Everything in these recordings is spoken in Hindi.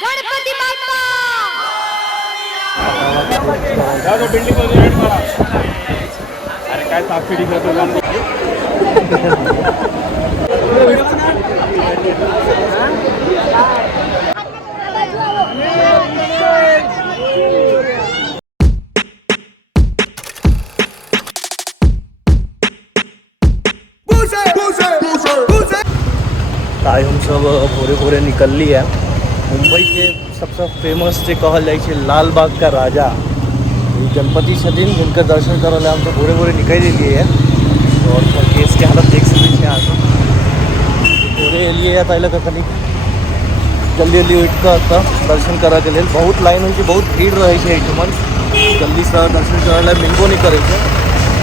गणपती बाप्पा बिल्डिंग वगैरे करा. अरे काय सापशिडी करतो का आज हम सब भोरे भोरे निकल ली है मुंबई के सबसे फेमस से कहल जाए लाल बाग का राजा गणपति छथिन जिनका दर्शन करल हम तो भोरे भोरे निकल लिए है और केस के हालत देख सकते हैं आज भोरे लिए है पहले तो कनी जल्दी जल्दी उठ कर दर्शन करे के लिए बहुत लाइन हो बहुत भीड़ रहे है जल्दी से दर्शन करे मिलबो नहीं करे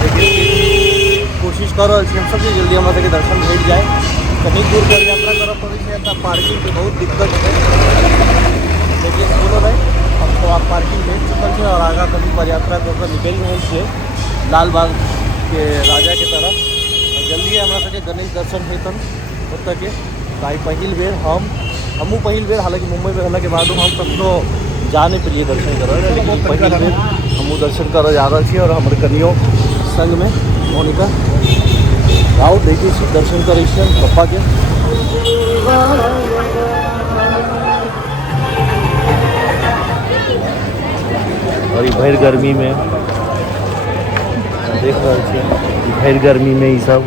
लेकिन कोशिश कर रहे हम सब जल्दी हमारे के दर्शन भेट जाए कहीं दूर पर यात्रा करना पड़े तो पार्किंग की बहुत दिक्कत है लेकिन बोलो भाई हम तो आप पार्किंग भेज चुकल है और आगा कभी पर यात्रा कर निकल रहे हैं लाल बाग के राजा के तरफ जल्दी हमारा के गणेश दर्शन हेतन होता के भाई पहिल बेर हमू पहिल बेर हालांकि मुंबई में रहने के बाद हम कखनो जा नहीं पाइए दर्शन कर लेकिन पहिल बेर हमू दर्शन कर जा रहा थी और हमारे कनियों संग में मोनिका आओ देखिए दर्शन करे पप्पा के और भर गर्मी में देख रहे थे भर गर्मी में ये सब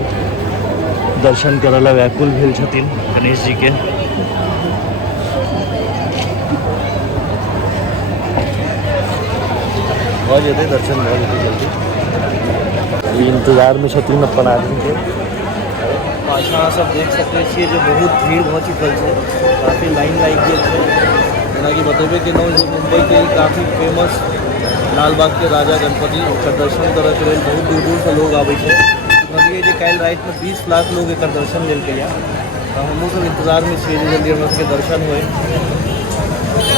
दर्शन करला व्याकुल भेल छथिन गणेश जी के हो जाते दर्शन हो जाते जल्दी इंतजार में छथिन अपन आदमी के पाछा सब देख सकते हैं जो बहुत भीड़ हो चुकल है काफ़ी लाइन लग गई है जेना कि बतेबे के जो मुंबई के काफ़ी फेमस लाल बाग के राजा गणपति दर्शन करे के लिए बहुत दूर दूर से लोग आवे हैं लगे जो कल रात में 20 लाख लोग एक दर्शन लेल के लिए तो हमू सब इंतजार में छे जल्दी हमरा सबके दर्शन हुए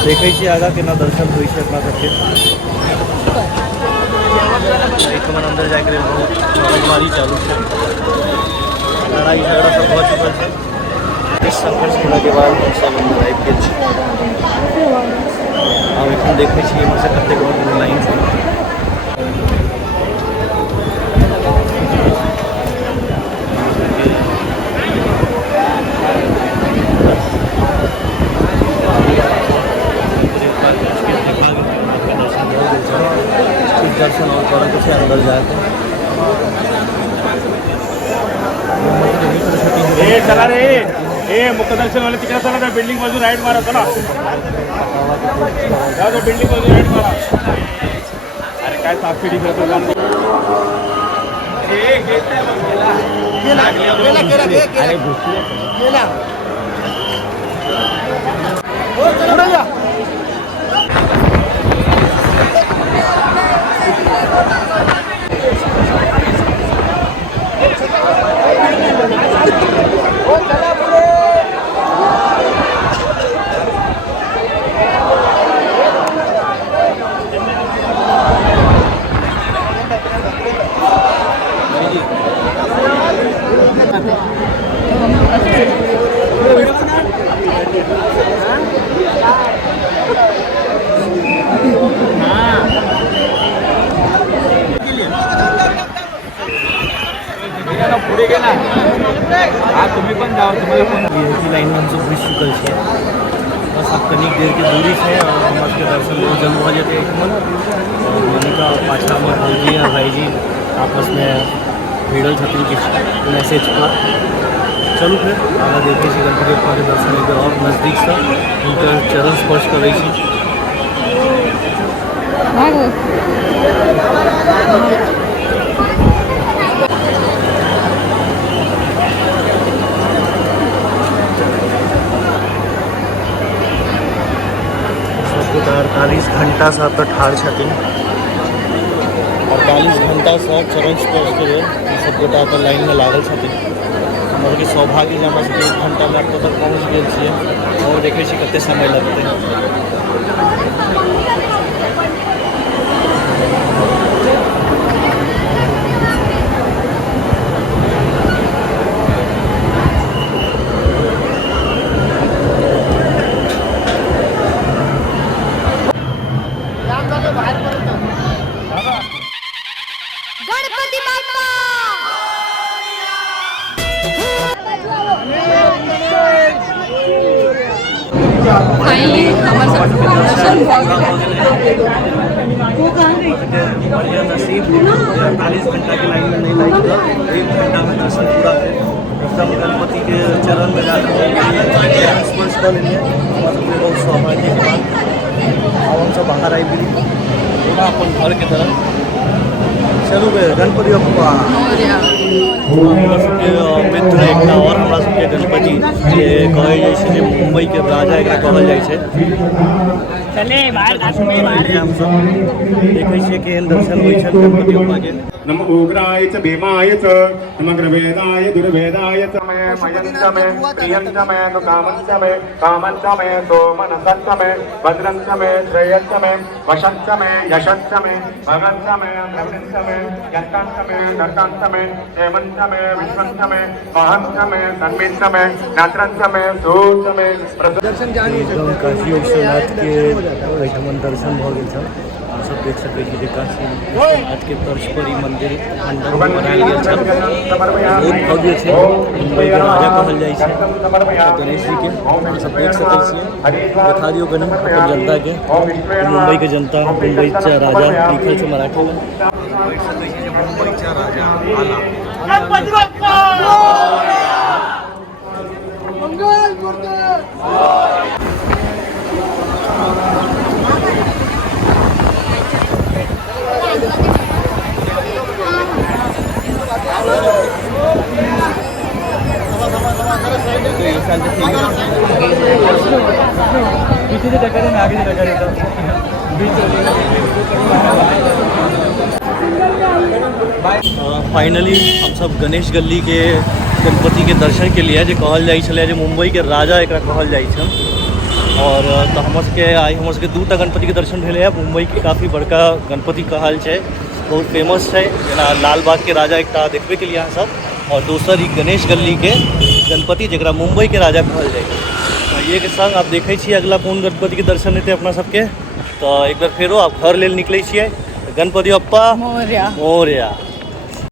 देखे आगा केना दर्शन हुई है अपना सबके अंदर जाकर मारी चालू है लड़ाई झगड़ा सब हो चुका है इस संघर्ष होने के बाद हम सब अंदर आबि गेल छी अब एखन देखै छी एम्हर से कतेक लाइन छै दर्शन और कर कुछ अंदर जाके चला रे मुख्य दर्शन वाले तिकडे चला त्या बिल्डिंग बाजू राईट मारा चला बिल्डिंग बाजू राईट मारा अरे काय सापशिडी करतो पुढे गेला हा तुम्ही पण जाओ तुम्हाला पण लाइन में हम सब घुस चुकल है बस अब कनिक देर के दूरी से और हमारे के दर्शन बहुत जल्द हो जाते हैं और मोनिका पाछा में भौजी और भाईजी आपस में भिड़ल छथिन के मैसेज पर चलू फिर आगे देखे गणपति बप्पा के दर्शन एक और नज़दीक से उनका चरण स्पर्श करे सबको 48 घंटा से तो ठाड़ छथिन 48 घंटा से चरण स्पर्श के लिए सब गोटा तो लाइन में लागल छथिन हमारे के सौभाग्य जे हमरा सबके 1 घंटा में अब तक पहुँच गए छिए और देखे छी कते समय लगते फाइनली हमारे सब दर्शन बढ़िया नसीब 48 घंटा के लाइन में नहीं लगी था, 1 घंटा में दर्शन पूरा थे। एकदम गणपति के चरण में जाकर स्पर्श कर लेंगे। बहुत सौभाग्य के बाद अब हम सब बाहर आई भी पूरा अपन घर के तरफ चलू गए। गणपति बप्पा हमरा सबके मित्र एकटा और हमरा सबके गणपति जे कहल जाइ छै जे मुंबई के राजा एकरा कहल जाइ छै। चले बाहर हम सब देखै छियै केहन दर्शन होइ छै गणपति बप्पा के। नमो उग्राय च भीमाय च समग्रवेदाय दुर्वेदाय च मे मयञ्च मे प्रियञ्च मे कामञ्च मे कामञ्च मे सोमनसञ्च मे भद्रञ्च मे श्रेयश्च मे वशञ्च मे यशश्च मे भगञ्च मे द्रविणञ्च मे यन्तञ्च मे नर्तञ्च मे क्षेमञ्च मे विश्वञ्च मे महञ्च मे तन्मिञ्च मे नात्रञ्च मे सूच मे एकदम काशी विश्वनाथ के एहिठमन दर्शन भऽ गेल छल। हम सब देख सकै छी जे काशी विश्वनाथ के तर्ज पर ई मंदिर मंडप बनायल गेल छल। बहुत भव्य छै, मुंबई के राजा कहल जाइ छै गणेश जी के। अहाँ सब देख सकै छियै, देखा दियौ कनि अपन जनता के, मुंबई के जनता मुंबईचा राजा लिखल छै मराठी में। देख सकै छी जे मुंबईचा राजा आला पीछे से टक्कर है, आगे से टक्कर है फाइनली हम सब गणेश गली के गणपति के दर्शन के लिए जे कहल जाइ छलै जे मुंबई के राजा एकरा कहल जाइ छै। और तो हमर सबके आइ हमर सबके 2टा गणपति के दर्शन भेलै है। मुंबई के काफ़ी बड़का गणपति कहल छै, बहुत फेमस है, जेना लालबाग के राजा एकटा देखबे के लिए अहाँ सब, और दोसर ई गणेश गली के गणपति जकरा मुंबई के राजा कहल जाइ छै। तो ये के संग आप देखै छियै अगला कोन गणपति के दर्शन हेतै अपना सबके। तो एक बार फेरो आप घर लेल निकलै छियै। गणपति बप्पा मोरया। मोरया।